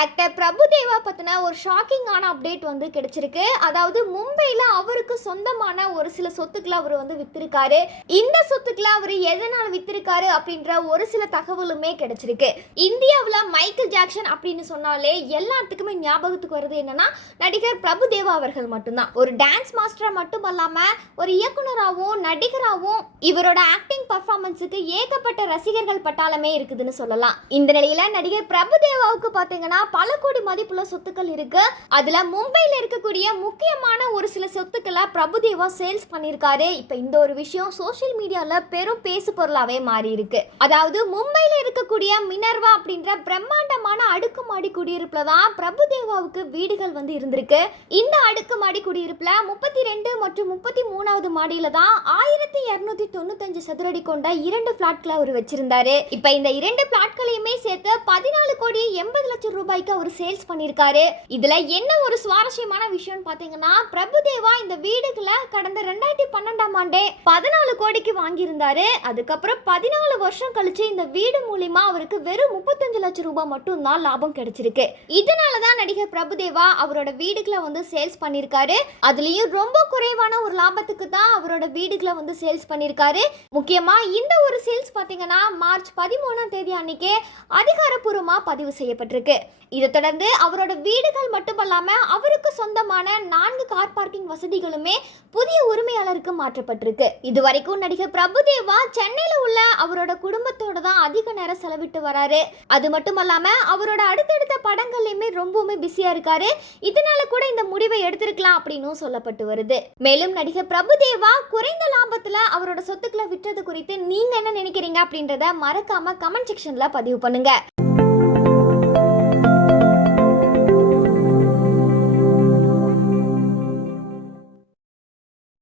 Actor Prabhudeva பற்றின ஒரு ஷாக்கிங்கான update வந்து கிடைச்சிருக்கு. அதாவது மும்பையில் அவருக்கு சொந்தமான ஒரு சில சொத்துக்களை அவர் வந்து வித்திருக்காரு. இந்த சொத்துக்களை அவர் எதனால் வித்திருக்காரு அப்படின்ற ஒரு சில தகவலுமே கிடைச்சிருக்கு. இந்தியாவில் மைக்கேல் ஜாக்சன் அப்படின்னு சொன்னாலே எல்லாத்துக்குமே ஞாபகத்துக்கு வருது என்னன்னா நடிகர் பிரபுதேவா அவர்கள் மட்டும்தான். ஒரு டான்ஸ் மாஸ்டரா மட்டும் இல்லாமல் ஒரு இயக்குனராகவும் நடிகராகவும் இவரோட ஆக்டிங் பர்ஃபார்மன்ஸுக்கு ஏகப்பட்ட ரசிகர்கள் பட்டாளமே இருக்குதுன்னு சொல்லலாம். இந்த நிலையில் நடிகர் பிரபுதேவாவுக்கு பார்த்தீங்கன்னா பல கோடி மதிப்புள்ள சொத்துக்கள் இருக்கு. அதுல மும்பையில் இருக்கக்கூடிய முக்கியமான ஒரு சில சொத்துக்களை பிரபுதேவா சேல்ஸ் பண்ணியிருக்காரு. இப்ப இந்த ஒரு விஷயம் சோசியல் மீடியால பெரும் பேசு பொருளாவே மாறி இருக்கு. அதாவது மும்பையில் இருக்கக்கூடிய மினர்வா அப்படின்ற பிரம்மாண்டமான அடுக்குமாடி குடியிருப்புல தான் பிரபுதேவாவுக்கு வீடுகள் வந்து இருந்திருக்கு. இந்த அடுக்குமாடி குடியிருப்புல 32 மற்றும் 33வது மாடியில தான் 1295 சதுரடி கொண்ட 2 பிளாட்களை அவர் வச்சிருந்தாரு. இப்ப இந்த 2 பிளாட்களையுமே சேர்த்து 14 கோடி 80 லட்சம் ரூபாய்க்கு அவர் சேல்ஸ் பண்ணியிருக்காரு. இதுல என்ன ஒரு சுவாரஸ்யமான விஷயம் பாத்தீங்கன்னா பிரபுதேவா இந்த வீடுகளை கடந்த 2012ஆம் ஆண்டே 14 கோடிக்கு வாங்கியிருந்தாரு. அதுக்கப்புறம் 14 வருஷம் கழிச்சு இந்த வீடு மூலியமா அவருக்கு வெறும் 35 லட்சம் ரூபாய் மட்டும் தான் லாபம் கிடைச்சிருக்கு. இதனாலதான் நடிகர் பிரபுதேவா அவரோட வீடுகளை வந்து சேல்ஸ் பண்ணியிருக்காரு. அதுலயும் ரொம்ப குறைவான ஒரு லாபத்துக்கு தான் அவரோட வீடுகளை வந்து சேல்ஸ் பண்ணியிருக்காரு. முக்கியமா இந்த ஒரு சேல்ஸ் பாத்தீங்கன்னா மார்ச் 13ஆம் தேதி அன்னைக்கே அதிகாரப்பூர்வமா பதிவு செய்யப்பட்டிருக்கு. இதை தொடர்ந்து அவரோட வீடுகள் மட்டுமல்லாம அவருக்கு சொந்தமான 4 கார் பார்க்கிங் வசதிகளுமே புதிய உரிமையாளருக்கு மாற்றப்பட்டிருக்கு. இதுவரைக்கும் நடிகர் பிரபுதேவா சென்னையில உள்ள அவரோட குடும்பத்தோட தான் அதிக நேரம் செலவிட்டு வராரு. அது மட்டுமல்லாம அவரோட அடுத்தடுத்த படங்கள்லயுமே ரொம்பவுமே பிஸியா இருக்காரு. இதனால கூட இந்த முடிவை எடுத்திருக்கலாம் அப்படின்னு சொல்லப்பட்டு வருது. மேலும் நடிகர் பிரபுதேவா குறைந்த லாபத்துல அவரோட சொத்துக்களை விற்றது குறித்து நீங்க என்ன நினைக்கிறீங்க அப்படின்றத மறக்காம கமெண்ட் செக்ஷன்ல பதிவு பண்ணுங்க.